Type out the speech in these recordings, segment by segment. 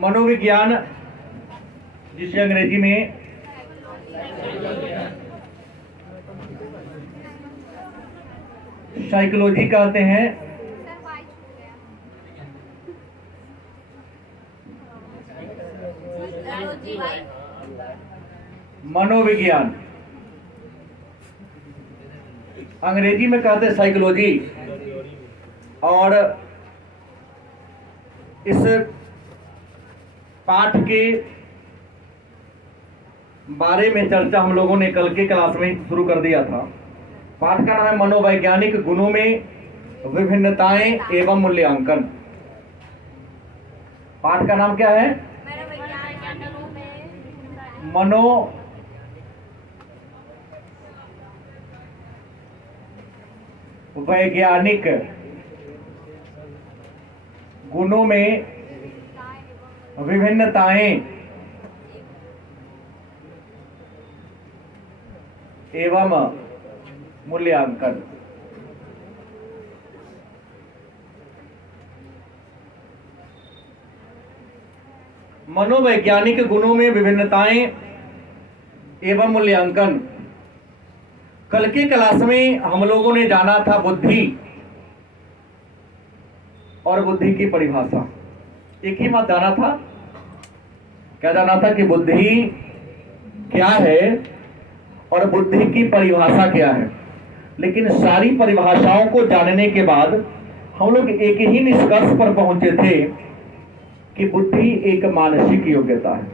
मनोविज्ञान, जिसे अंग्रेजी में साइकोलॉजी कहते हैं, मनोविज्ञान अंग्रेजी में कहते हैं साइकोलॉजी। और इस पाठ के बारे में चर्चा हम लोगों ने कल के क्लास में शुरू कर दिया था। पाठ का नाम है मनोवैज्ञानिक गुणों में विभिन्नताएं एवं मूल्यांकन। पाठ का नाम क्या है? मनोवैज्ञानिक गुणों में विभिन्नताएं एवं मूल्यांकन। मनोवैज्ञानिक गुणों में विभिन्नताएं एवं मूल्यांकन। कल के क्लास में हम लोगों ने जाना था बुद्धि और बुद्धि की परिभाषा। एक ही बात जाना था, क्या जाना था कि बुद्धि क्या है और बुद्धि की परिभाषा क्या है। लेकिन सारी परिभाषाओं को जानने के बाद हम लोग एक ही निष्कर्ष पर पहुंचे थे कि बुद्धि एक मानसिक योग्यता है।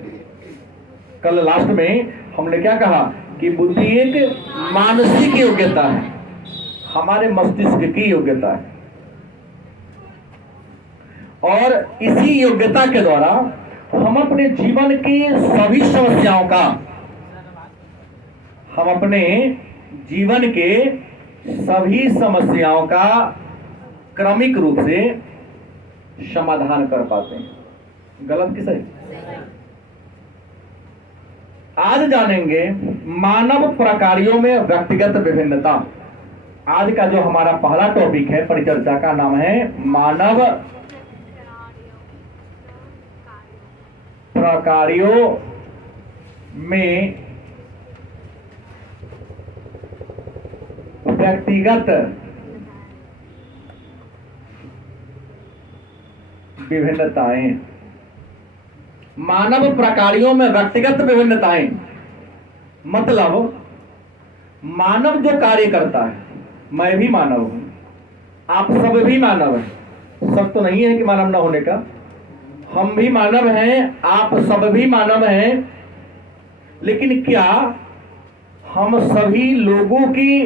कल लास्ट में हमने क्या कहा कि बुद्धि एक मानसिक योग्यता है, हमारे मस्तिष्क की योग्यता है। और इसी योग्यता के द्वारा हम अपने जीवन की सभी समस्याओं का, हम अपने जीवन के सभी समस्याओं का क्रमिक रूप से समाधान कर पाते हैं। गलत कि सही? आज जानेंगे मानव प्रकारों में व्यक्तिगत विभिन्नता। आज का जो हमारा पहला टॉपिक है परिचर्चा का नाम है मानव प्रकारों में व्यक्तिगत विभिन्नताएं। मानव प्रकारों में व्यक्तिगत विभिन्नताएं मतलब मानव जो कार्य करता है, मैं भी मानव हूं, आप सब भी मानव हैं। सब तो नहीं है कि मानव ना होने का, हम भी मानव हैं, आप सब भी मानव हैं। लेकिन क्या हम सभी लोगों की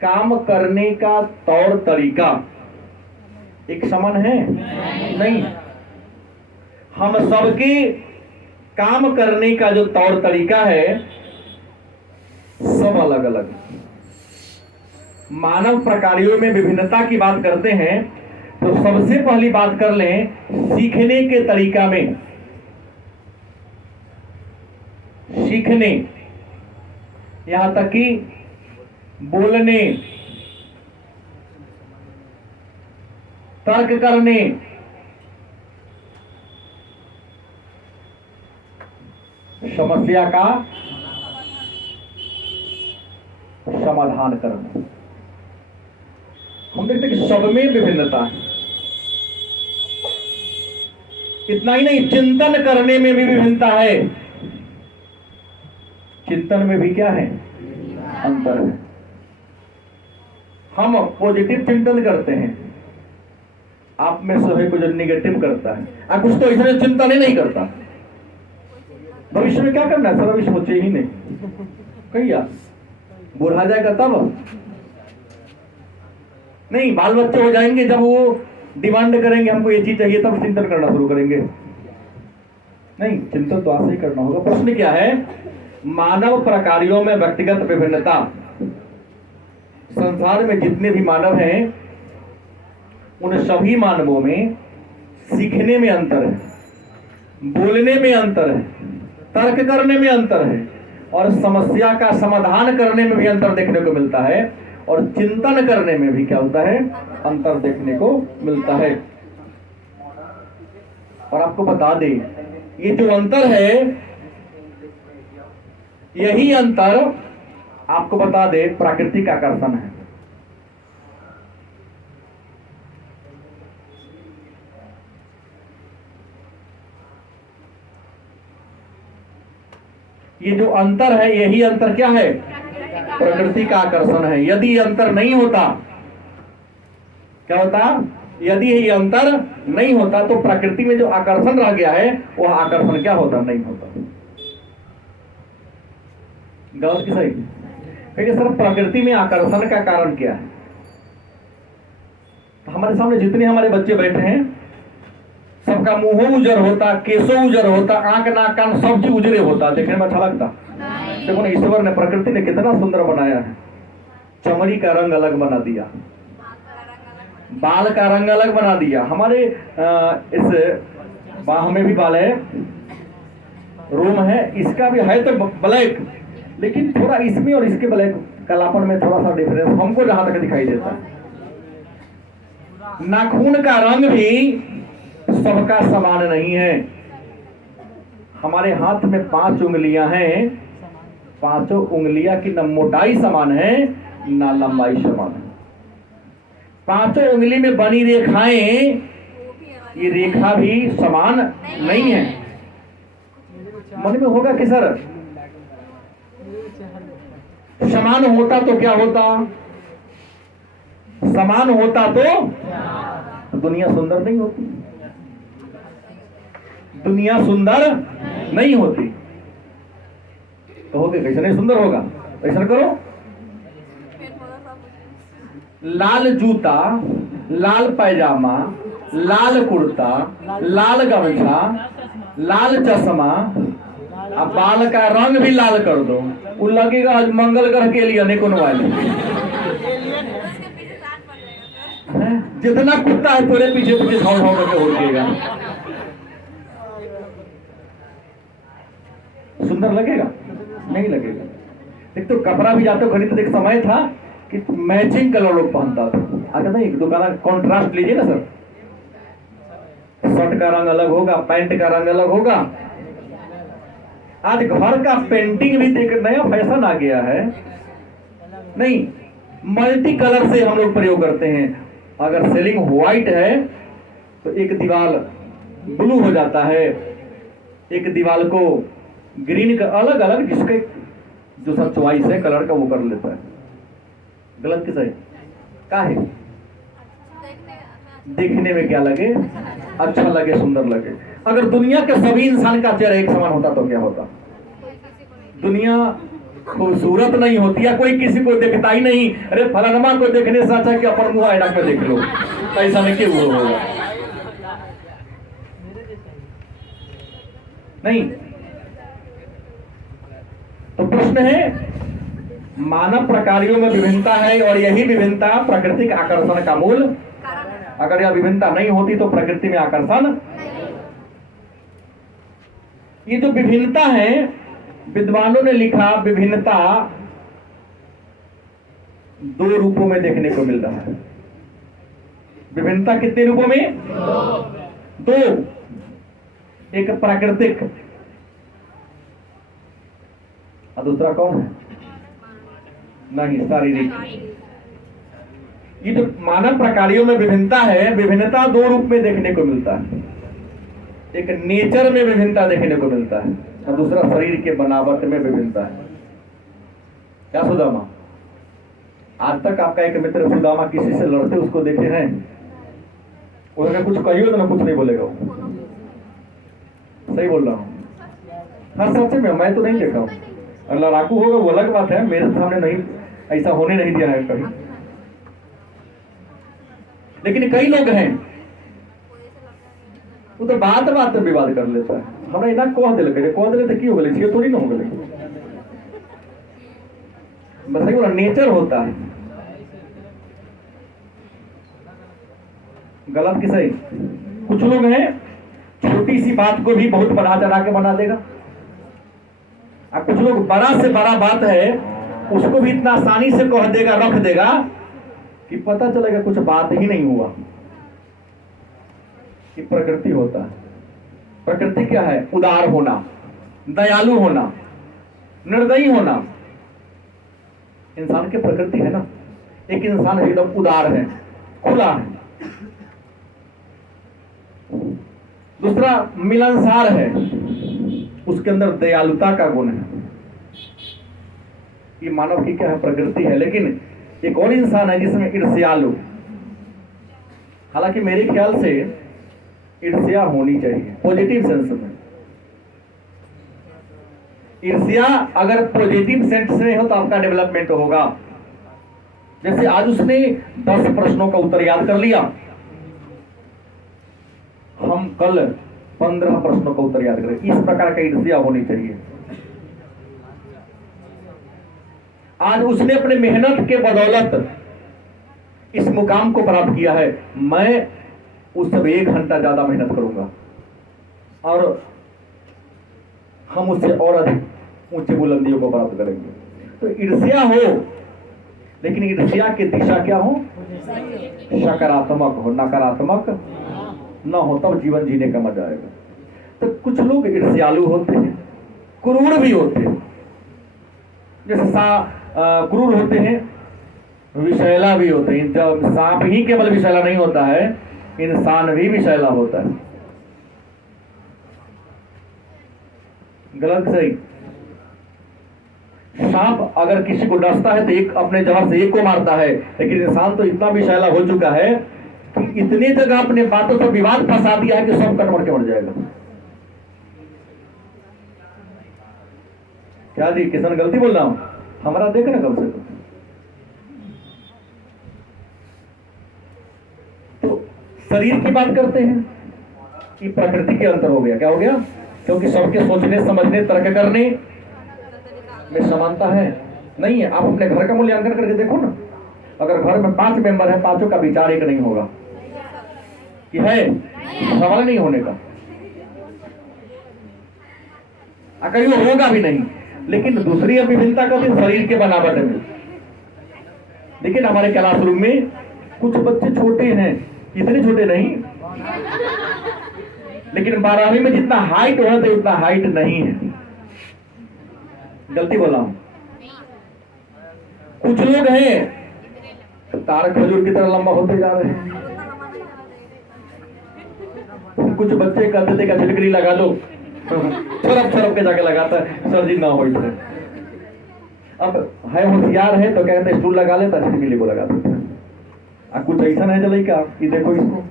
काम करने का तौर तरीका एक समान है? नहीं। हम सबके काम करने का जो तौर तरीका है सब अलग अलग। मानव प्रकारों में विभिन्नता की बात करते हैं तो सबसे पहली बात कर लें सीखने के तरीका में। सीखने, यहां तक कि बोलने, तर्क करने, समस्या का समाधान करना। हम देखते हैं कि सब में विभिन्नता है। इतना ही नहीं, चिंतन करने में भी विभिन्नता है। चिंतन में भी क्या है? अंतर है। हम पॉजिटिव चिंतन करते हैं, आप में सभी को जो निगेटिव करता है, आप कुछ तो इसने चिंतन ही नहीं करता। भविष्य में क्या करना है सर अभी सोचे ही नहीं। कहीं यार बुढ़ा जाएगा तब नहीं, बाल बच्चे हो जाएंगे जब वो डिमांड करेंगे हमको ये चीज चाहिए, तब चिंतन करना शुरू करेंगे। नहीं, चिंतन तो आज ही करना होगा। प्रश्न क्या है? मानव प्रकारों में व्यक्तिगत विभिन्नता। संसार में जितने भी मानव हैं उन सभी मानवों में सीखने में अंतर है, बोलने में अंतर है, तर्क करने में अंतर है और समस्या का समाधान करने में भी अंतर देखने को मिलता है और चिंतन करने में भी क्या होता है? अंतर देखने को मिलता है। और आपको बता दे, ये जो अंतर है, यही अंतर आपको बता दे प्राकृतिक आकर्षण है। ये जो अंतर है, यही अंतर क्या है? प्रकृति का आकर्षण है। यदि ये अंतर नहीं होता, क्या होता? यदि ये अंतर नहीं होता तो प्रकृति में जो आकर्षण रह गया है, वह आकर्षण क्या होता? नहीं होता। गलत कि सही? देखिए सर, प्रकृति में आकर्षण का कारण क्या है? हमारे सामने जितने हमारे बच्चे बैठे हैं, सबका मुंह उजर होता, केसों उजर होता, आंख नाक कान सब चीज उजरे होता, देखने में अच्छा लगता। देखो ना, ईश्वर ने, प्रकृति ने कितना सुंदर बनाया है। चमड़ी का रंग अलग बना दिया, बाल का रंग अलग बना दिया। हमारे इस बाह में भी बाल है, रोम है, इसका भी है तो ब्लैक, लेकिन थोड़ा इसमें और इसके ब्लैक कालापन में थोड़ा सा डिफरेंस हमको जहां तक दिखाई देता है। नाखून का रंग भी सबका समान नहीं है। हमारे हाथ में 5 उंगलियां हैं, 5 उंगलियां की न मोटाई समान है ना लंबाई समान है। 5 उंगली में बनी रेखाएं, ये रेखा भी समान नहीं है। मन में होगा कि सर समान होता तो क्या होता? समान होता तो दुनिया सुंदर नहीं होती, दुनिया सुंदर नहीं होती। कहोगे कैसे नहीं सुंदर होगा? ऐसा करो, लाल जूता, लाल पैजामा, लाल कुर्ता, लाल गमछा, लाल चश्मा, अब बाल का रंग भी लाल कर दो, वो लगेगा आज मंगल ग्रह के लिए अनेकों वाले। जितना कुत्ता है तोरे पीछे पीछे धाव धाव करके उड़ेगा, सुंदर लगेगा? नहीं लगेगा। एक तो कपड़ा भी जाते खरीदते, एक समय था कि मैचिंग कलर लोग पहनता था। आता था एक दुकान, कॉन्ट्रास्ट लीजिए ना सर, शर्ट का रंग अलग होगा, पैंट का रंग अलग होगा। आज घर का पेंटिंग भी देख, नया फैशन आ गया है। नहीं, मल्टी कलर से हम लोग प्रयोग करते हैं। अगर सीलिंग व्हाइट है तो एक दीवार ब्लू हो जाता है, एक दीवार को ग्रीन का, अलग अलग जिसके जो सब चॉइस है कलर का वो कर लेता है। गलत कि सही? क्या है? देखने में क्या लगे? अच्छा लगे, सुंदर लगे। अगर दुनिया के सभी इंसान का चेहरा एक समान होता तो क्या होता? दुनिया खूबसूरत नहीं होती, या कोई किसी को देखता ही नहीं। अरे फलानमा को देखने से अच्छा कि अपन मुंह आईना में देख लो, ऐसा नहीं क्यों होगा? नहीं। तो प्रश्न है, मानव प्रकारियों में विभिन्नता है और यही विभिन्नता प्राकृतिक आकर्षण का मूल। अगर यह विभिन्नता नहीं होती तो प्रकृति में आकर्षण। ये जो विभिन्नता है, विद्वानों ने लिखा विभिन्नता 2 रूपों में देखने को मिल रहा है। विभिन्नता कितने रूपों में? 2। एक प्राकृतिक और दूसरा कौन है? नहीं, शारीरिक। ये जो मानव प्रकारियों में विभिन्नता है, विभिन्नता 2 रूप में देखने को मिलता है। एक नेचर में विभिन्नता देखने को मिलता है और दूसरा शरीर के बनावट में विभिन्नता है। क्या सुदामा? आज तक आपका एक मित्र सुदामा किसी से लड़ते उसको देखे हैं? उन्होंने कुछ कहिए तो ना कुछ नहीं बोलेगा वो। सही बोल रहा हूँ? हाँ सच में, मैं तो नहीं देखा हूँ। और लड़ाकू होगा वो अलग बात है, मेरे सामने नहीं, ऐसा होने नहीं दिया है कभी। लेकिन कई लोग हैं वो तो बात बात पर विवाद कर लेता है। हमरा इना कह दिले तो की हो गए, ये थोड़ी ना हो गए। बस ये नेचर होता है। गलत कि सही? कुछ लोग हैं छोटी सी बात को भी बहुत बढ़ा चढ़ा के बना देगा, और कुछ लोग बड़ा से बड़ा बात है उसको भी इतना आसानी से कह देगा, रख देगा कि पता चलेगा कुछ बात ही नहीं हुआ। कि प्रकृति होता है। प्रकृति क्या है? उदार होना, दयालु होना, निर्दयी होना। इंसान की प्रकृति है ना। एक इंसान एकदम उदार है, खुला है। दूसरा मिलनसार है, उसके अंदर दयालुता का गुण है। ये मानव की क्या है? प्रकृति है। लेकिन एक और इंसान है जिसमें ईर्ष्यालु। हालांकि मेरे ख्याल से ईर्ष्या होनी चाहिए पॉजिटिव सेंस में। ईर्ष्या अगर पॉजिटिव सेंस में हो तो आपका डेवलपमेंट होगा। जैसे आज उसने 10 प्रश्नों का उत्तर याद कर लिया, हम कल 15 प्रश्नों का उत्तर याद करें। इस प्रकार का ईर्ष्या होनी चाहिए। आज उसने अपने मेहनत के बदौलत इस मुकाम को प्राप्त किया है, मैं उससे 1 घंटा ज्यादा मेहनत करूंगा और हम उससे और अधिक ऊंचे बुलंदियों को प्राप्त करेंगे। तो ईर्ष्या हो, लेकिन ईर्ष्या की दिशा क्या हो? सकारात्मक हो, नकारात्मक न हो, तब जीवन जीने का मजा आएगा। तो कुछ लोग ईर्ष्यालु होते हैं, क्रूर भी होते हैं। जैसे क्रूर होते हैं, विषैला भी होते हैं। जब सांप ही केवल विषैला नहीं होता है, इंसान भी विषैला होता है। गलत सही? सांप अगर किसी को डसता है तो एक अपने जहर से एक को मारता है, लेकिन इंसान तो इतना विषैला हो चुका है कि इतनी जगह अपने बातों से विवाद फंसा दिया है कि सब कट मर के मर जाएगा। क्या जी किसान गलती बोल रहा हूं? हमारा देख ना कम से कम। तो शरीर की बात करते हैं कि प्रकृति के अंतर हो गया। क्या हो गया? क्योंकि सबके सोचने, समझने, तर्क करने में समानता है नहीं है। आप अपने घर का मूल्यांकन करके देखो ना। अगर घर में 5 मेंबर है, 5 का विचार एक नहीं होगा कि है, सवाल नहीं होने का, कहीं वो होगा भी नहीं। लेकिन दूसरी विभिन्नता का शरीर के बनावट में। लेकिन हमारे क्लासरूम में कुछ बच्चे छोटे हैं, इतने छोटे नहीं, लेकिन 12वीं में जितना हाइट होना चाहिए उतना हाइट नहीं है। गलती बोला हूं? कुछ लोग हैं तार खजूर की तरह लंबा होते जा रहे हैं। कुछ बच्चे कहते थे का छिलकड़ी लगा दो, छरप छरप के जाके लगाता है, सर जी ना हो इसे। अब है होशियार है तो कहते स्टूल लगा लेता, छिलकड़ी को लगा देता। कुछ ऐसा है चले क्या कि देखो इसको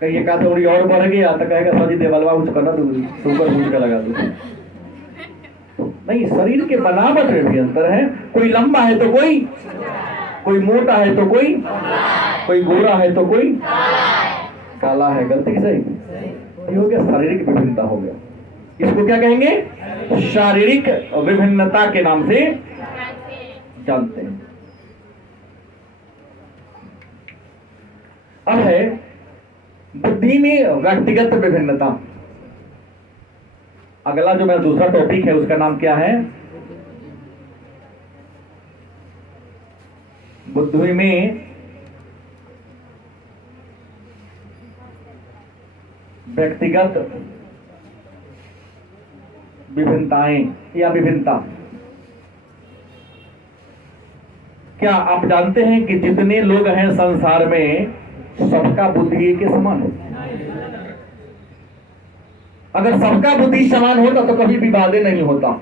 कहीं एक आध उंगली और बढ़ गया तो कहेगा सर जी देवलवा कुछ करना तो ऊपर घूम के लगा दो। नहीं, शरीर के बनावट में भी अंतर है। कोई लंबा है तो कोई मोटा है तो कोई गोरा है तो कोई काला है। गलती सही? ये हो गया शारीरिक विभिन्नता हो गया। इसको क्या कहेंगे? शारीरिक विभिन्नता के नाम से जानते हैं। अब है बुद्धि में व्यक्तिगत विभिन्नता। अगला जो मेरा दूसरा टॉपिक है उसका नाम क्या है? बुद्धि में व्यक्तिगत विभिन्नताएं या विभिन्नता। क्या आप जानते हैं कि जितने लोग हैं संसार में सबका बुद्धि एक समान है? अगर सबका बुद्धि समान होता तो कभी विवाद नहीं होता।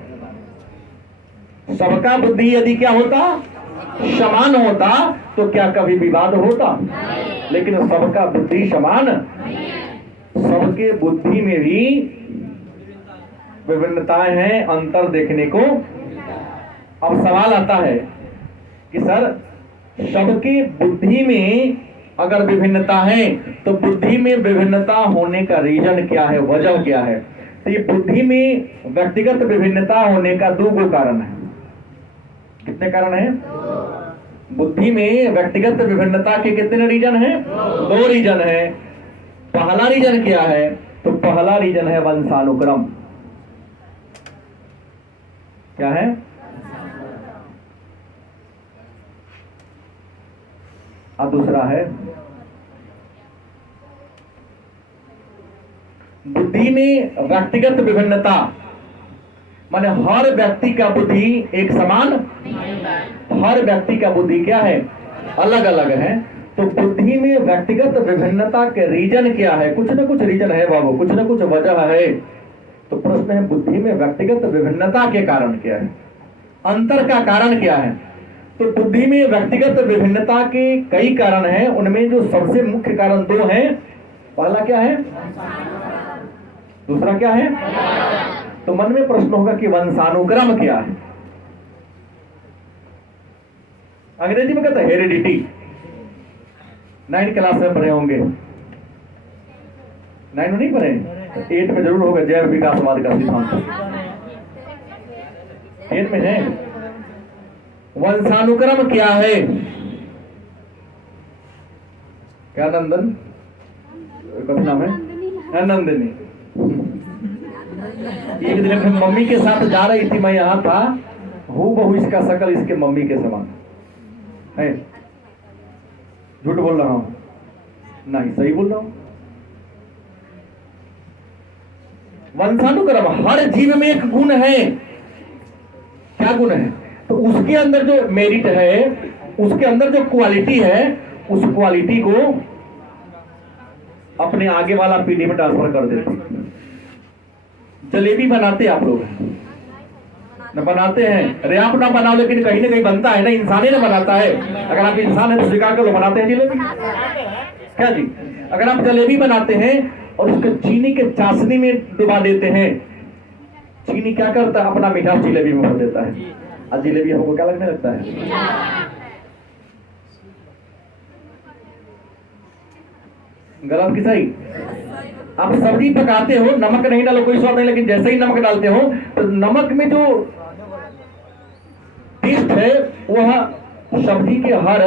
सबका बुद्धि यदि क्या होता? समान होता तो क्या कभी विवाद होता? लेकिन सबका बुद्धि समान, सबके बुद्धि में भी विभिन्नताएं हैं, अंतर देखने को। अब सवाल आता है कि सर सबके बुद्धि में अगर विभिन्नता है तो बुद्धि में विभिन्नता होने का रीजन क्या है, वजह क्या है? तो ये बुद्धि में व्यक्तिगत विभिन्नता होने का 2 कारण है। कितने कारण है? बुद्धि में व्यक्तिगत विभिन्नता के कितने रीजन है? 2 रीजन है। पहला रीजन क्या है? तो पहला रीजन है वंशानुक्रम। क्या है? और दूसरा है बुद्धि में व्यक्तिगत विभिन्नता, माने हर व्यक्ति का बुद्धि एक समान, हर व्यक्ति का बुद्धि क्या है, अलग अलग है। तो बुद्धि में व्यक्तिगत विभिन्नता के रीजन क्या है? कुछ ना कुछ रीजन है बाबू, कुछ ना कुछ वजह है। तो प्रश्न है, बुद्धि में व्यक्तिगत विभिन्नता के कारण क्या है, अंतर का कारण क्या है? तो बुद्धि में व्यक्तिगत विभिन्नता के कई कारण हैं, उनमें जो सबसे मुख्य कारण दो हैं। पहला क्या है, दूसरा क्या है? तो मन में प्रश्न होगा कि वंशानुक्रम क्या है? अंग्रेजी में कहते हैं हेरिडिटी। 9 क्लास में पढ़े होंगे, 9 में नहीं पढ़े, 8 में जरूर होगा, जैव विकासवाद का सिद्धांत 8 में है। वंशानुक्रम क्या है? क्या नंदन, कौन नाम है? नंदिनी। एक दिन अपनी मम्मी के साथ जा रही थी, मैं यहां था, हूबहू इसका शकल इसके मम्मी के समान है। झूठ बोल रहा हूं? नहीं, सही बोल रहा हूं। वंशानुक्रम, हर जीव में एक गुण है। क्या गुण है? तो उसके अंदर जो मेरिट है, उसके अंदर जो क्वालिटी है, उस क्वालिटी को अपने आगे वाला पीढ़ी में ट्रांसफर कर देते। जलेबी बनाते आप लोग न बनाते हैं? अरे आप ना बनाओ, लेकिन कहीं ना कहीं बनता है ना, इंसान ही ना बनाता है। अगर आप इंसान है तो स्वीकार करो, बनाते हैं जलेबी। क्या जी? अगर आप जलेबी बनाते हैं और उसको चीनी के चाशनी में डुबा देते हैं, चीनी क्या करता है, अपना मीठा जलेबी में भर देता है, और जलेबी हमको क्या लगने लगता है? गलत कि सही? आप सब्जी पकाते हो, नमक नहीं डालो कोई स्वाद नहीं, लेकिन जैसे ही नमक डालते हो तो नमक में जो टेस्ट है वह सब्जी के हर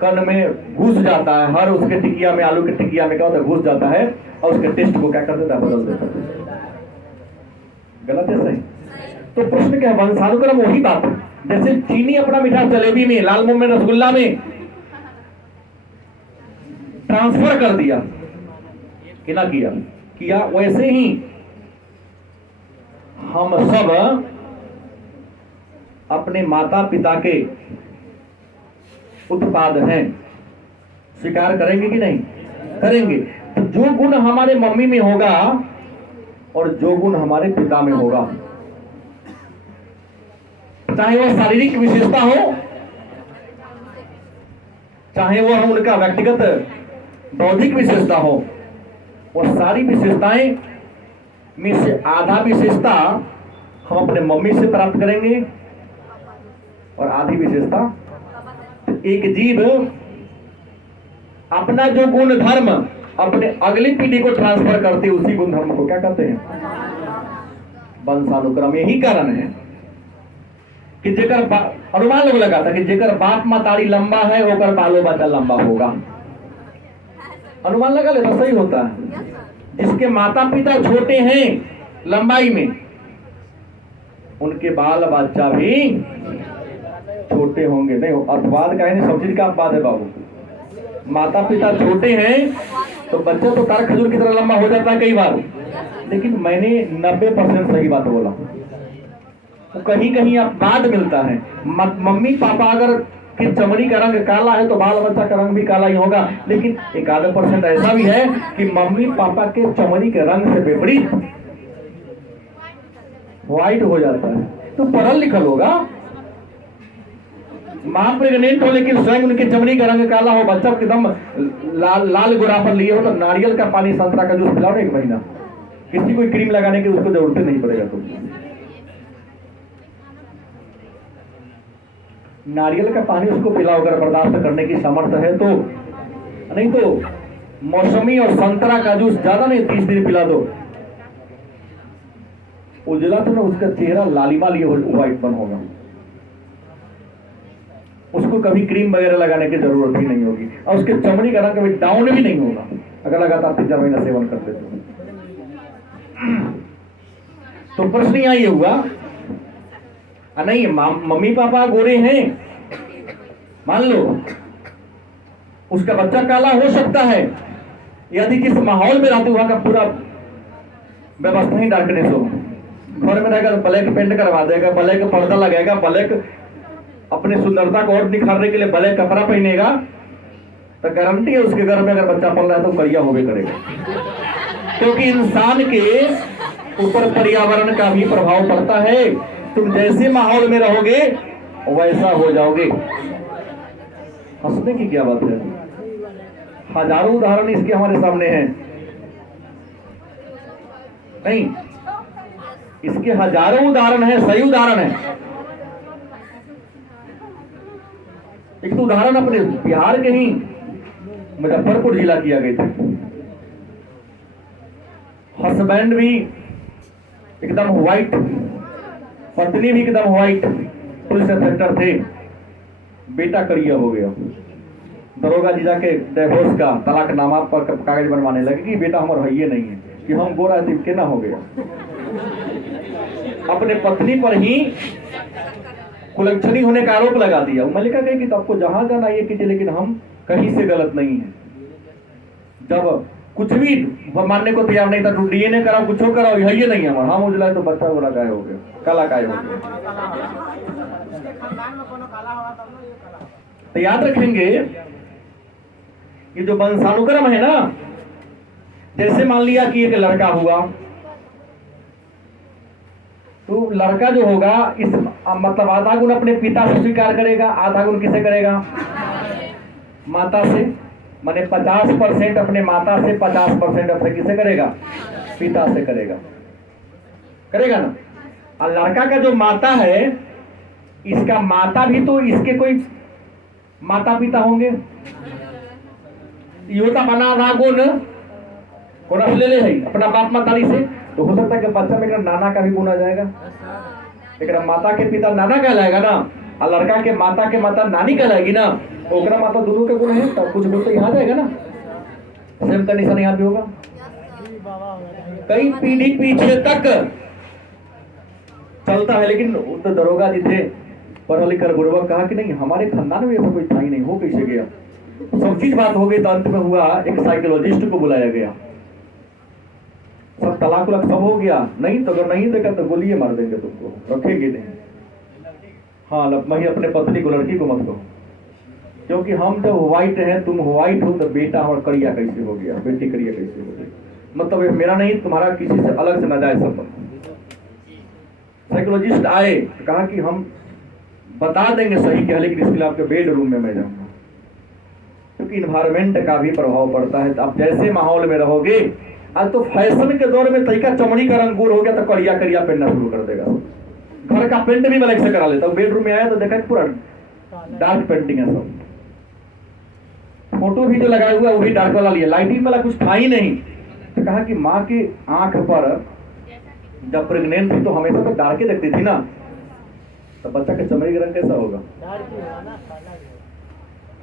कण में घुस जाता है, हर उसके टिकिया में, आलू के टिकिया में क्या होता है, घुस जाता है, और उसके टेस्ट को क्या कर देता है, बदल देता है। गलत है सही? तो प्रश्न क्या है, वंशानुक्रम वही बात है। जैसे चीनी अपना मीठा जलेबी में, लाल मोहन में, रसगुल्ला में ट्रांसफर कर दिया कि ना किया, वैसे ही हम सब अपने माता पिता के उत्पाद हैं। स्वीकार करेंगे कि नहीं करेंगे? तो जो गुण हमारे मम्मी में होगा और जो गुण हमारे पिता में होगा, चाहे वह शारीरिक विशेषता हो, चाहे वह उनका व्यक्तिगत बौद्धिक विशेषता हो, वो सारी विशेषताएं में से आधा विशेषता हम अपने मम्मी से प्राप्त करेंगे और आधी विशेषता एक जीव अपना जो गुण धर्म अपने अगली पीढ़ी को ट्रांसफर करते, उसी गुण धर्म को क्या कहते हैं? वंशानुक्रम। यही कारण है कि जेकर अनुमान लोग लगाता कि जेकर बाप मतारी लंबा है, ओकर बालो बच्चा लंबा होगा। अनुमान लगा ले तो सही होता है। जिसके माता पिता छोटे हैं लंबाई में, उनके बाल बच्चा भी छोटे होंगे। नहीं, अपवाद का है, सब चीज का अपवाद है बाबू। माता पिता छोटे हैं तो बच्चा तो तार खजूर की तरह लंबा हो जाता है कई बार, लेकिन मैंने 90% सही बात बोला। तो कहीं कहीं अपवाद मिलता है। मम्मी पापा अगर कि चमड़ी का रंग काला है तो बाल बच्चा का रंग भी काला ही होगा, लेकिन 1% ऐसा भी है कि मम्मी पापा के चमड़ी के रंग से विपरीत व्हाइट हो जाता है। तो पढ़ल लिखल होगा, मां प्रेग्नेंट हो लेकिन स्वयं उनकी चमड़ी का रंग काला हो, बच्चा एकदम लाल गोरा पर लिए हो, तो नारियल का पानी, संतरा का जूस पिलाओ 1 महीना, किसी कोई क्रीम लगाने की उसको जरूरत नहीं पड़ेगा। तो नारियल का पानी उसको पिलाओ अगर बर्दाश्त करने की सामर्थ्य है तो, नहीं तो मौसमी और संतरा का जूस ज्यादा नहीं 30 दिन पिला दो, उजला तो ना उसका चेहरा लालिमा लिए व्हाइटपन होगा, उसको कभी क्रीम वगैरह लगाने की जरूरत ही नहीं होगी, और उसके चमड़ी का रंग कभी डाउन भी नहीं होगा अगर लगातार 3-4 महीना सेवन करते तो प्रश्न यहां ये हुआ, नहीं मम्मी पापा गोरे हैं, मान लो उसका बच्चा काला हो सकता है, यदि जिस माहौल में रहते वहां का पूरा व्यवस्था ही डार्कनेस हो। घर में रहेगा तो ब्लैक पेंट करवा देगा, ब्लैक पर्दा लगाएगा, ब्लैक अपनी सुंदरता को और निखारने के लिए ब्लैक कपड़ा पहनेगा, तो गारंटी है उसके घर में अगर बच्चा पल रहा है तो करिया होवे करेगा। क्योंकि इंसान के ऊपर पर्यावरण का भी प्रभाव पड़ता है। तुम जैसे माहौल में रहोगे वैसा हो जाओगे। हंसने की क्या बात है, हजारों उदाहरण इसके हमारे सामने हैं। नहीं, इसके हजारों उदाहरण हैं, सही उदाहरण है। एक तो उदाहरण अपने बिहार के ही मुजफ्फरपुर जिला किया गया था। हस्बैंड भी एकदम व्हाइट, पत्नी भी एकदम व्हाइट, पुलिस इंस्पेक्टर थे, बेटा करिया हो गया। दरोगा जी जाके डिवोर्स का तलाकनामा पर कागज बनवाने लगे कि बेटा हमारा है ये नहीं है कि हम गोरा थे के ना हो गया। अपने पत्नी पर ही कुलक्षणी होने का आरोप लगा दिया। मल्लिका कही कि तो आपको जहां जाना ये कीजिए, लेकिन हम कहीं से गलत नहीं है। जब कुछ भी मानने को तैयार नहीं था, तो डीएनए कराओ, कुछ कराओ, ये नहीं है हमारा, हम उजला तो बच्चा गोरा काय हो गया, काला काय हो गया। तो याद रखेंगे ये जो वंशानुक्रम है ना, जैसे मान लिया कि एक लड़का हुआ, तो लड़का जो होगा इस मतलब आधा गुण अपने पिता से स्वीकार करेगा, आधा गुण किसे करेगा, माता से। माने 50% अपने माता से, 50% अपने किसे करेगा, पिता से करेगा, करेगा ना। और लड़का का जो माता है, इसका माता भी तो इसके कोई माता पिता होंगे। यो तो अपना आधा गुण कोना ले ले है अपना बाप मातारी से, तो हो सकता है कि बच्चा में नाना का भी गुण आ जाएगा। लेकिन माता के पिता नाना कहलाएगा ना, और लड़का के माता नानी कहलाएगी ना, तो ओकरा माता दोनों के गुण है, तब कुछ गुण तो यहाँ जाएगा ना। सेम कंडीशन यहाँ भी होगा। कई पीढ़ी पीछे तक चलता है। लेकिन तो दरोगा जी थे, पढ़ा लिखा गुरुवक, कहा कि नहीं हमारे खानदान में ऐसा कोई था ही नहीं, हो कैसे गया। सब चीज बात हो गई, तो अंत में हुआ एक साइकोलॉजिस्ट को बुलाया गया। सब तलाक उलाक सब हो गया, नहीं तो अगर नहीं देखा तो गोलियां मार देंगे, तुमको रखेंगे नहीं। हाँ, मैं अपने पत्नी को, लड़की को मत कहो, क्योंकि हम जब व्हाइट हैं, तुम व्हाइट हो, तो बेटा और करिया कैसे हो गया, बेटी करिया कैसे हो गई। मतलब मेरा नहीं, तुम्हारा किसी से अलग से नाजायज संबंध। साइकोलॉजिस्ट आए तो कहा कि हम बता देंगे सही क्या, लेकिन इसके लिए आपके बेडरूम में मैं जाऊंगा, क्योंकि इन्वायरमेंट का भी प्रभाव पड़ता है। तो आप जैसे माहौल में रहोगे, आज तो फैशन के दौर में तरीका चमड़ी का रंग गोर हो गया तो करिया करिया पहनना शुरू कर देगा। घर का पेंट भी ब्लैक से करा लेता हूँ, बेडरूम में आया तो देखा पूरा डार्क पेंटिंग है सब। फोटो भी जो लगाया हुआ है वो भी डार्क वाला लिया, लाइटिंग वाला कुछ था ही नहीं। तो कहा कि माँ की आंख पर जब प्रेग्नेंट थी तो हमेशा तो डार्क ही देखती थी ना, तो बच्चा का चमड़ी का रंग कैसा होगा।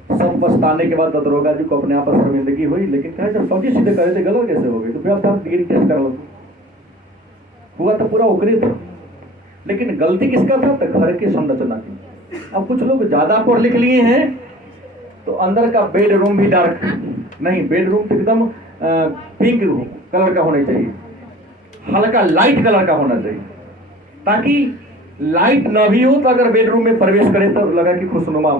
सब पछताने के बाद दरोगा जी को अपने आप पर शर्मिंदगी हुई, लेकिन कहा जब समझी सीधे करे थे गलत कैसे हो गई, तो फिर आप डीएनए टेस्ट करो। हुआ तो पूरा उकरी था, लेकिन गलती किसका था, तो घर की संरचना की। अब कुछ लोग ज्यादा पढ़ लिख लिए हैं, तो अंदर का बेडरूम भी डार्क नहीं, बेडरूम तो एकदम पिंक कलर का होना चाहिए, हल्का लाइट कलर का होना चाहिए, ताकि लाइट न भी हो तो अगर बेडरूम में प्रवेश करे तो लगा कि खुशनुमा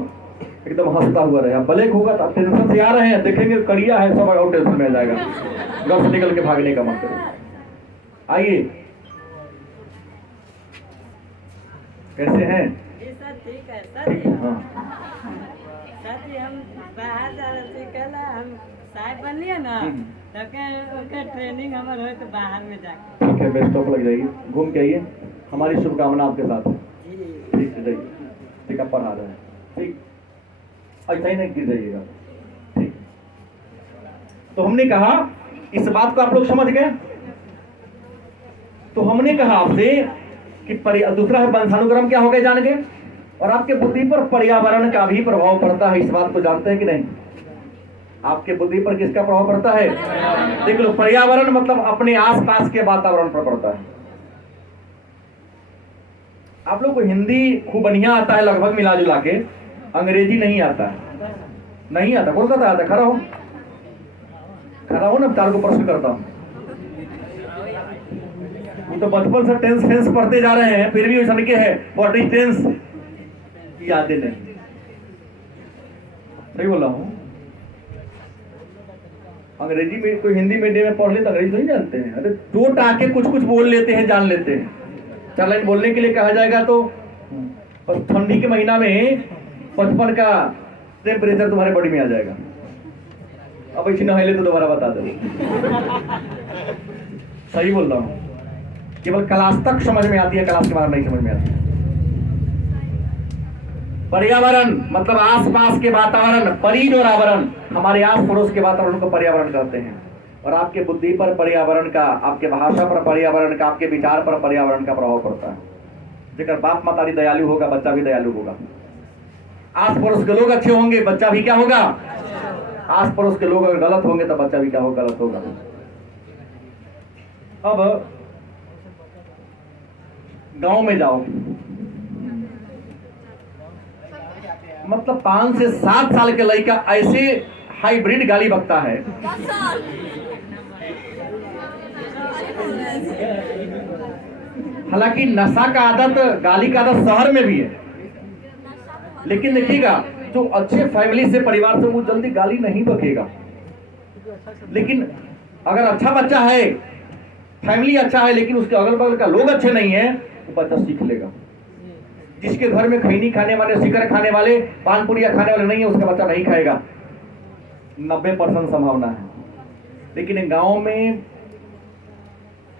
एकदम हंसता हुआ रहे। ब्लैक होगा तो टेंशन से आ रहे हैं, देखेंगे करिया है, सब और टेंशन में आ जाएगा, घर से निकल के भागने का मत करो। आइए, कैसे हैं? ठीक है सर। हाँ, सर जी हम बाहर जा रहे थे, कल हम साहब बनिए ना, तो उनका ट्रेनिंग हमारे हो तो बाहर में जाके। ठीक है, बेस्ट ऑफ लग जाइए, घूम के आइए, हमारी शुभकामना आपके साथ है। ठीक है, जाइए, ठीक है, पढ़ा रहे हैं, ठीक, ऐसा ही नहीं गिर जाइएगा, ठीक। तो हमने कहा इस बात को आप लोग समझ गए। तो हमने कहा आपसे कि दूसरा है वंशानुक्रम, क्या हो गया जान गए, और आपके बुद्धि पर पर्यावरण का भी प्रभाव पड़ता है, इस बात को जानते हैं कि नहीं। आपके बुद्धि पर किसका प्रभाव पड़ता है? देख लो, पर्यावरण मतलब अपने आसपास के वातावरण पर पड़ता है। आप लोग को हिंदी खूब बढ़िया आता है लगभग मिला जुला के, अंग्रेजी नहीं आता है, नहीं आता। कौन कहता आता? खड़ा हो, खड़ा हो ना, चार को प्रश्न करता हूं। ये तो बचपन से टेंस फेंस पढ़ते जा रहे हैं, फिर भी वैसा के है व्हाट इज टेंस यादें नहीं। सही बोला हूँ? अंग्रेजी में कोई हिंदी मीडियम में पढ़ ले तो अंग्रेजी नहीं जानते हैं। अरे दो टाके कुछ कुछ बोल लेते हैं, जान लेते हैं। 4 लाइन बोलने के लिए कहा जाएगा तो बस ठंडी के महीना में 55 का टेम्परेचर तुम्हारे बॉडी में आ जाएगा। अब ऐसी नहाइले तो दोबारा बता दो। सही बोल रहा हूँ? केवल क्लास तक समझ में आती है, क्लास के बाहर नहीं समझ में आती। पर्यावरण मतलब आसपास के वातावरण, परिज और आवरण, हमारे आस पड़ोस के वातावरण को पर्यावरण कहते हैं। और आपके बुद्धि पर पर्यावरण का, आपके भाषा पर पर्यावरण का, आपके विचार पर पर्यावरण का प्रभाव पड़ता है। जेकर बाप मातारी दयालु होगा, बच्चा भी दयालु होगा। आस पड़ोस के लोग अच्छे होंगे, बच्चा भी क्या होगा? आस पड़ोस के लोग अगर गलत होंगे तो बच्चा भी क्या होगा? गलत होगा। अब गांव में जाओ, मतलब 5 से 7 साल के लड़का ऐसे हाइब्रिड गाली बकता है, हालांकि नशा का आदत, गाली का आदत शहर में भी है, लेकिन देखिएगा जो अच्छे फैमिली से, परिवार से, वो जल्दी गाली नहीं बकेगा। लेकिन अगर अच्छा बच्चा है, फैमिली अच्छा है, लेकिन उसके अगल बगल का लोग अच्छे नहीं है, तो बच्चा सीख लेगा। जिसके घर में खैनी खाने वाले, सिकर खाने वाले, पान पुड़िया खाने वाले नहीं है, उसका बच्चा नहीं खाएगा। 90% संभावना है। लेकिन गांव में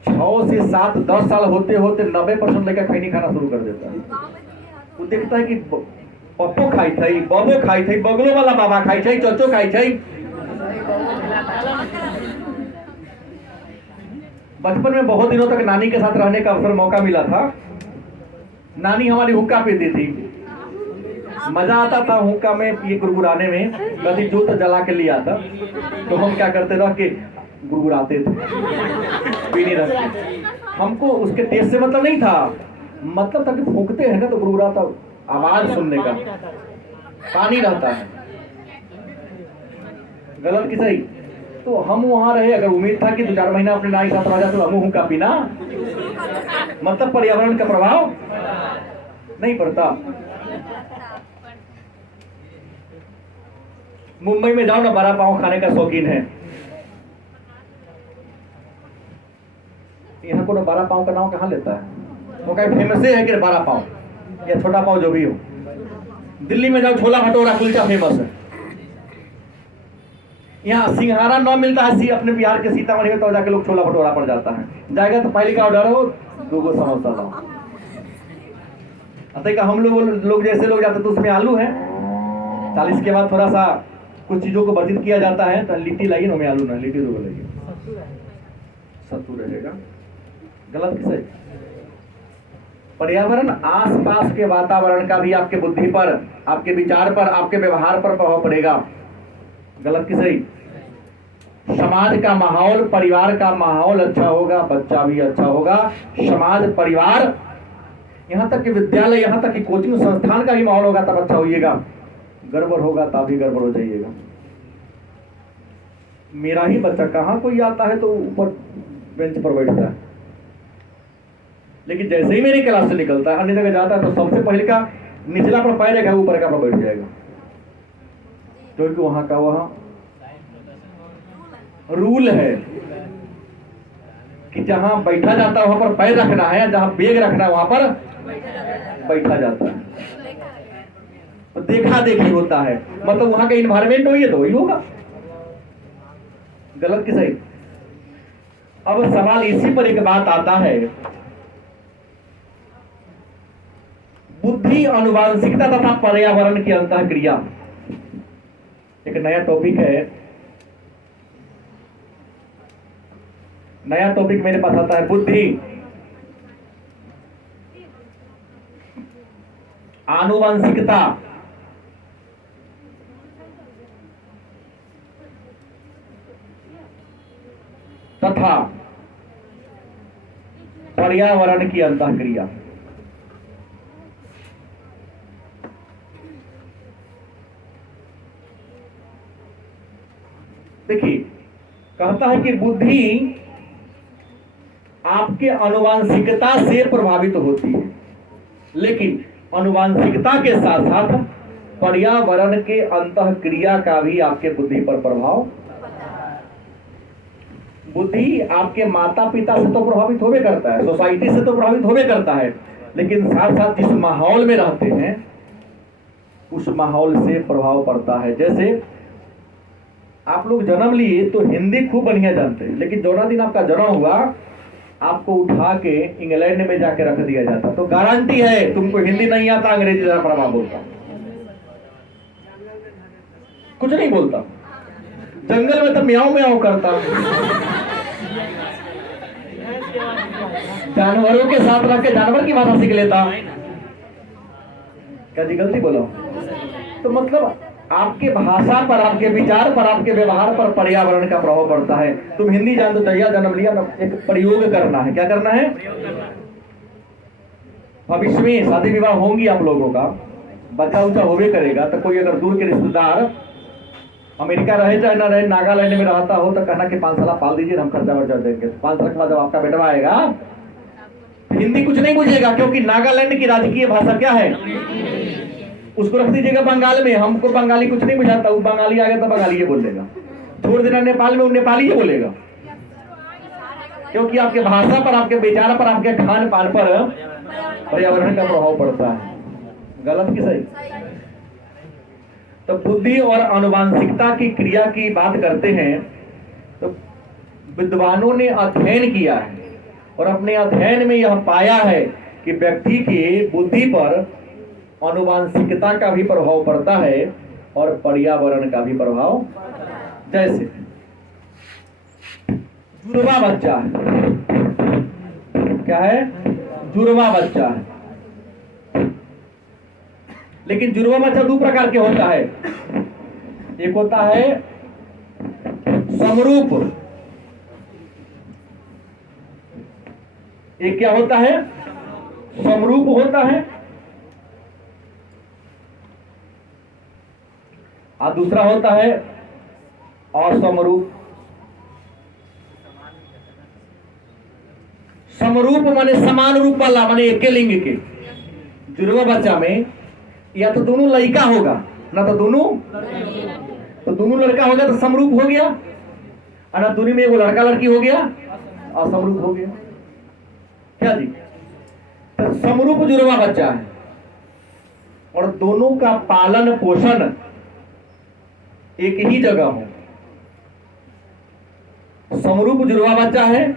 6 से 7, 10 साल होते होते 90% लड़का खैनी खाना शुरू कर देता है। वो देखता है कि पप्पो खाई थी, बबो खाई थी, बगलो वाला बाबा खाई थी, चचो खाई थी। बचपन में बहुत दिनों तक नानी के साथ रहने का अवसर मौका मिला था। नानी हमारी हुक्का पीती थी, मजा आता था हुक्का में ये गुरगुराने में। कभी जोत जला के लिया था तो हम क्या करते रह के गुरगुराते थे, पी नहीं रखते। हमको उसके टेस्ट से मतलब नहीं था, मतलब था कि फूंकते हैं ना तो गुरगुराता, आवाज सुनने का पानी रहता है। गलत कि सही? तो हम वहां रहे, अगर उम्मीद था कि 2-4 महीना अपने नानी साथ रह जाते तो हम हुक्का पीना, मतलब पर्यावरण का प्रभाव नहीं पड़ता। मुंबई में जाओ ना, बड़ा पाव खाने का शौकीन है। यहाँ को ना बड़ा पाव का नाम कहाँ लेता है? वो कहीं फेमस है कि बड़ा पाव या छोटा पाव जो भी हो। दिल्ली में जाओ, छोला भटूरा कुलचा फेमस है। यहाँ सिंघारा न मिलता है, अपने बिहार के सीतामढ़ी में तो जाके लोग छोला भटूरा पड़ जाता है। जाएगा तो पहले का ऑर्डर हो, 2 समोसा लाओ। अतः हम लोग जैसे लोग जाते तो उसमें आलू है, 40 के बाद थोड़ा सा कुछ चीजों को वर्जित किया जाता है। तो लिट्टी लाइए ना, में आलू ना, लिट्टी 2 लाइए, सत्तू रहेगा। गलत किसे? पर्यावरण, आसपास के वातावरण का भी आपके बुद्धि पर, आपके विचार पर, आपके व्यवहार पर प्रभाव पड़ेगा। गलत किसे? समाज का माहौल, परिवार का माहौल अच्छा होगा, बच्चा भी अच्छा होगा। समाज, परिवार, यहाँ तक कि विद्यालय, यहाँ तक कि कोचिंग संस्थान का भी माहौल होगा तब अच्छा होइएगा। गड़बड़ होगा तब भी गड़बड़ हो जाइएगा। मेरा ही बच्चा कहाँ कोई आता है तो ऊपर बेंच पर बैठता है, लेकिन जैसे ही मेरी क्लास से निकलता है, अन्य जगह जाता है तो सबसे पहले का निचला पर पैर जाएगा, ऊपर का पर बैठ जाएगा, क्योंकि वहां का वहां रूल है कि जहां बैठा जाता है वहां पर पैर रखना है, जहां बैग रखना है वहां पर बैठा जाता है। तो देखा देखी होता है, मतलब वहां का इन्वायरमेंट वही है तो वही होगा। गलत कि सही? अब सवाल इसी पर एक बात आता है, बुद्धि, अनुवांशिकता तथा पर्यावरण की अंतःक्रिया। एक नया टॉपिक है, नया टॉपिक मेरे पास आता है, बुद्धि, आनुवंशिकता तथा पर्यावरण की अंतःक्रिया। देखिए, कहता है कि बुद्धि, आपके अनुवांशिकता से प्रभावित होती है, लेकिन अनुवांशिकता के साथ साथ पर्यावरण के अंतःक्रिया का भी आपके बुद्धि पर प्रभाव। बुद्धि आपके माता पिता से तो प्रभावित होवे करता है, सोसाइटी से तो प्रभावित होवे करता है, लेकिन साथ साथ जिस माहौल में रहते हैं उस माहौल से प्रभाव पड़ता है। जैसे आप लोग जन्म लिए तो हिंदी खूब बढ़िया जानते हैं, लेकिन जो दिन आपका जन्म हुआ आपको उठा के इंग्लैंड में जाके रख दिया जाता, तो गारंटी है तुमको हिंदी नहीं आता, अंग्रेजी जरा प्रभाव बोलता, कुछ नहीं बोलता, जंगल में तो म्याऊं म्याऊं करता, जानवरों के साथ रह के जानवर की भाषा सीख लेता। क्या जी गलती बोला? तो मतलब आपके भाषा पर, आपके विचार पर, आपके व्यवहार पर पर्यावरण का प्रभाव पड़ता है। तुम हिंदी जान दो, जहिया जन्म लिया ना, एक प्रयोग करना है। क्या करना है? भविष्य में शादी विवाह होंगी आप लोगों का, बच्चा उच्चा होवे करेगा, तो कोई अगर दूर के रिश्तेदार अमेरिका रहे चाहे ना रहे, नागालैंड में रहता हो, तो कहना कि 5 साल पाल दीजिए, हम खर्चा वर्चा देंगे। 5 साल के बाद जब आपका बेटा आएगा हिंदी कुछ नहीं बुझेगा, क्योंकि नागालैंड की राजकीय भाषा क्या है? उसको रख दीजिएगा बंगाल में, हमको बंगाली कुछ नहीं बुझाता, वो बंगाली आ गया तो बंगाली ही बोलेगा। छोड़ देना नेपाल में, वो नेपाली ही बोलेगा, क्योंकि आपके भाषा पर, आपके विचार पर, आपके खान पान पर पर्यावरण का प्रभाव पड़ता है। गलत कि सही? तो बुद्धि और अनुवांशिकता की क्रिया की बात करते हैं तो विद्वानों ने अध्ययन किया है और अपने अध्ययन में यह पाया है कि व्यक्ति की बुद्धि पर अनुवांशिकता का भी प्रभाव पड़ता है और पर्यावरण का भी प्रभाव। जैसे जुड़वा बच्चा है, क्या है? जुड़वा बच्चा है, लेकिन जुड़वा बच्चा 2 प्रकार के होता है। एक होता है समरूप, एक क्या होता है? समरूप होता है, और दूसरा होता है असमरूप। समरूप माने समान रूप वाला, माने एक लिंग के। जुड़वा बच्चा में या तो दोनों लड़का होगा ना, तो दोनों लड़का होगा तो समरूप हो गया, और ना दोनों में एगो लड़का लड़की हो गया, असमरूप हो गया। क्या जी? तो समरूप जुड़वा बच्चा है और दोनों का पालन पोषण एक ही जगह हो। समरूप जुड़वा बच्चा है,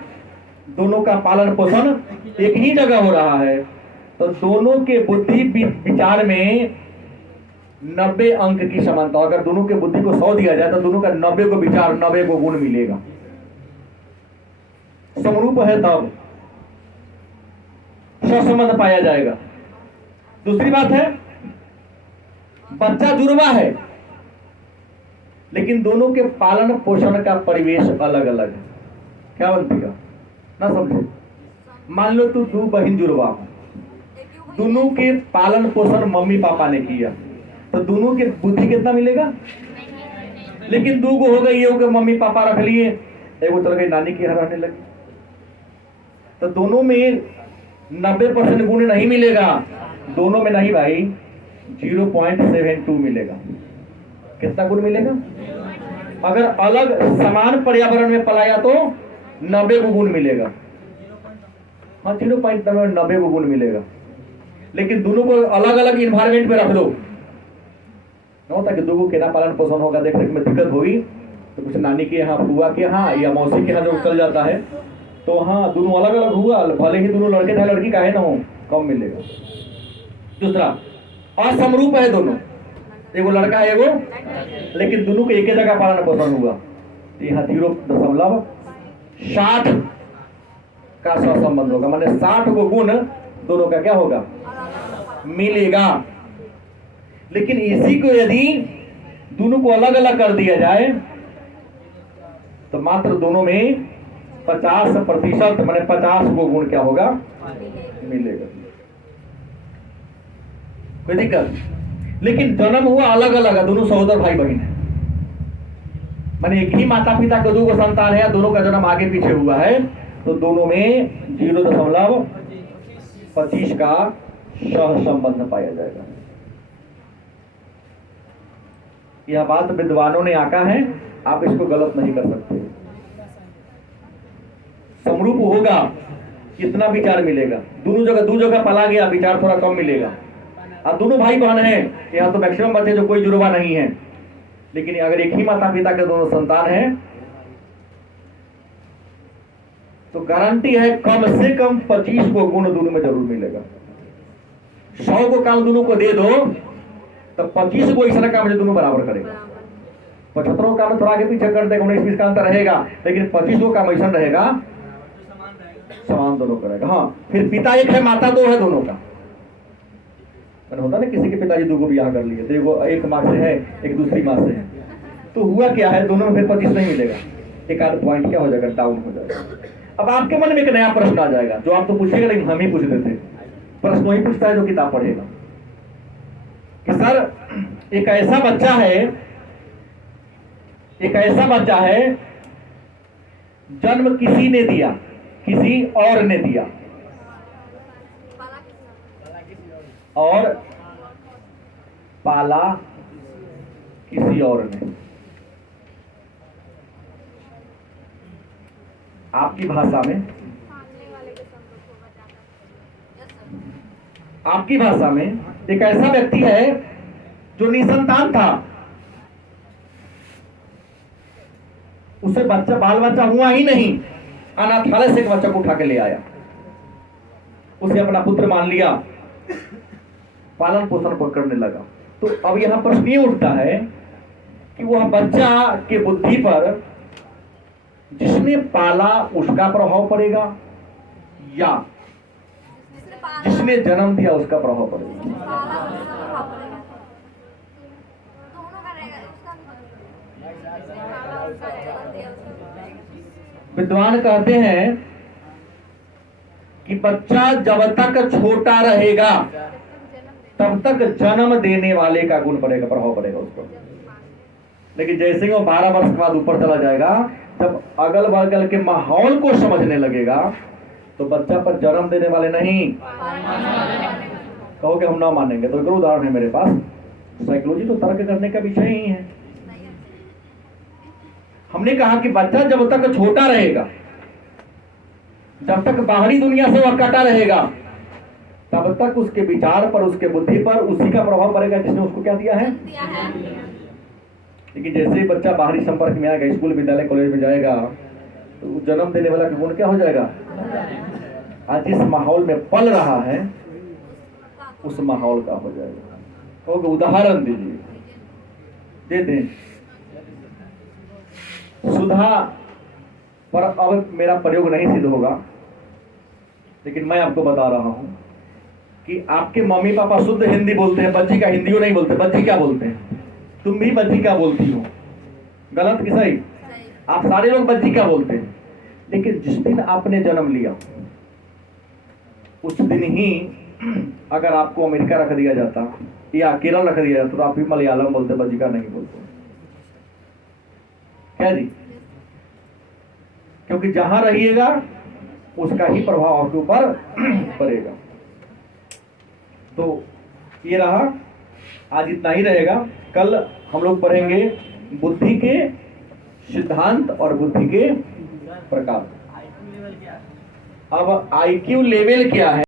दोनों का पालन पोषण एक ही जगह हो रहा है, तो दोनों के बुद्धि विचार में 90 अंक की समानता। अगर दोनों के बुद्धि को 100 दिया जाए तो दोनों का 90 को विचार, 90 को गुण मिलेगा। समरूप है तब सहसंबंध पाया जाएगा। दूसरी बात है बच्चा जुड़वा है, लेकिन दोनों के पालन पोषण का परिवेश अलग अलग है। क्या बनती है ना, समझे? मान लो तू 2 बहन जुड़वा हो, दोनों के पालन पोषण मम्मी पापा ने किया, तो दोनों के बुद्धि कितना मिलेगा? लेकिन 2 को हो गई, ये मम्मी पापा रख लिए, एगो चल गई नानी के यहाँ रहने लगी, तो दोनों में 90% गुण नहीं मिलेगा। दोनों में नहीं भाई, 0.72 मिलेगा। कितना गुण मिलेगा? अगर अलग समान पर्यावरण में पलाया तो 90 को गुण मिलेगा। हाँ, 0.90 को गुण मिलेगा। लेकिन दोनों को अलग अलग इन्वायरमेंट में रख दो, होता कि दोनों के ना पालन पोषण होगा, देखने में दिक्कत होगी, तो कुछ नानी के यहाँ, बुआ के यहाँ या मौसी के यहाँ जब चल जाता है तो हाँ, दोनों अलग अलग हुआ, भले ही दोनों लड़के चाहे लड़की काहे ना हो, कम मिलेगा। दूसरा असमरूप है, दोनों, एगो लड़का है एगो, लेकिन दोनों को एक ही जगह पालन पोषण हुआ, यहाँ 0.60 का सहसंबंध होगा, माने 60 को गुण दोनों का क्या होगा? मिलेगा। लेकिन इसी को यदि दोनों को अलग अलग कर दिया जाए तो मात्र दोनों में 50% माने 50 को गुण क्या होगा? मिलेगा। कोई दिक्कत? लेकिन जन्म हुआ अलग अलग है, दोनों सहोदर भाई बहन है, माने एक ही माता पिता के 2 संतान है, दोनों का जन्म आगे पीछे हुआ है, तो दोनों में 0.25 का सहसंबंध पाया जाएगा। यह बात विद्वानों ने आका है, आप इसको गलत नहीं कर सकते। समरूप होगा कितना विचार मिलेगा, दोनों जगह दो जगह पला गया विचार थोड़ा कम मिलेगा। अब दोनों भाई बहन हैं, यहाँ तो मैक्सिमम बच्चे जो कोई जुड़वा नहीं है, लेकिन अगर एक ही माता पिता के दोनों संतान हैं तो गारंटी है कम से कम 25 को गुण दोनों में जरूर मिलेगा। 100 को काम दोनों को दे दो तो 25 को ऐसा काम जो दोनों बराबर करेगा। 75 को काम थोड़ा आगे पीछे कर देगा, 19-20 का अंतर रहेगा, लेकिन 25 को काम ऐसा रहेगा समान दोनों करेगा। हाँ, फिर पिता एक है माता दो है दोनों का। होता ना किसी के पिताजी दो को ब्याह कर लिए, तो एक माँ से है एक दूसरी माँ से है, तो हुआ क्या है दोनों में फिर 25 नहीं मिलेगा, एक आध पॉइंट क्या हो जाएगा, डाउन हो जाएगा। अब आपके मन में एक नया प्रश्न आ जाएगा जो आप तो पूछेगा लेकिन हम ही पूछ देते। प्रश्न वही पूछता है जो किताब पढ़ेगा कि सर एक ऐसा बच्चा है जन्म किसी ने दिया, किसी और ने दिया, और पाला किसी और ने। आपकी भाषा में एक ऐसा व्यक्ति है जो निसंतान था, उसे बाल बच्चा हुआ ही नहीं, अनाथालय से एक बच्चा को उठा के ले आया, उसे अपना पुत्र मान लिया, पालन पोषण करने लगा। तो अब यहां प्रश्न ये उठता है कि वह बच्चा के बुद्धि पर जिसने पाला उसका प्रभाव पड़ेगा या जिसने जन्म दिया उसका प्रभाव पड़ेगा। विद्वान कहते हैं कि बच्चा जब तक छोटा रहेगा तब तक जन्म देने वाले का गुण पड़ेगा, प्रभाव पड़ेगा उसको। लेकिन जैसे ही वो 12 वर्ष के बाद ऊपर चला जाएगा, जब अगल बगल के माहौल को समझने लगेगा तो बच्चा पर जन्म देने वाले नहीं, कहोगे हम ना मानेंगे, तो एक उदाहरण है मेरे पास। साइकोलॉजी तो तर्क करने का विषय ही है। हमने कहा कि बच्चा जब तक छोटा रहेगा, जब तक बाहरी दुनिया से वह कटा रहेगा, तब तक उसके विचार पर, उसके बुद्धि पर उसी का प्रभाव पड़ेगा जिसने उसको क्या दिया है। लेकिन जैसे ही बच्चा बाहरी संपर्क में आएगा, स्कूल विद्यालय कॉलेज में जाएगा, तो जन्म देने वाला गुण क्या हो जाएगा। आज जिस माहौल में पल रहा है उस माहौल का हो जाएगा। तो उदाहरण दीजिए, दे दें सुधा पर, अब मेरा प्रयोग नहीं सिद्ध होगा, लेकिन मैं आपको बता रहा हूं कि आपके मम्मी पापा शुद्ध हिंदी बोलते हैं, बच्ची का हिंदी नहीं बोलते। बच्ची क्या बोलते हैं? तुम भी बच्ची क्या बोलती हो? गलत कि सही? आप सारे लोग बच्ची क्या बोलते हैं। लेकिन जिस दिन आपने जन्म लिया उस दिन ही अगर आपको अमेरिका रख दिया जाता या केरल रख दिया जाता तो आप भी मलयालम बोलते, बच्ची का नहीं बोलते। क्या जी? क्योंकि जहां रहिएगा उसका ही प्रभाव आपके ऊपर पड़ेगा। तो ये रहा, आज इतना ही रहेगा। कल हम लोग पढ़ेंगे बुद्धि के सिद्धांत और बुद्धि के प्रकार। अब आईक्यू लेवल क्या है?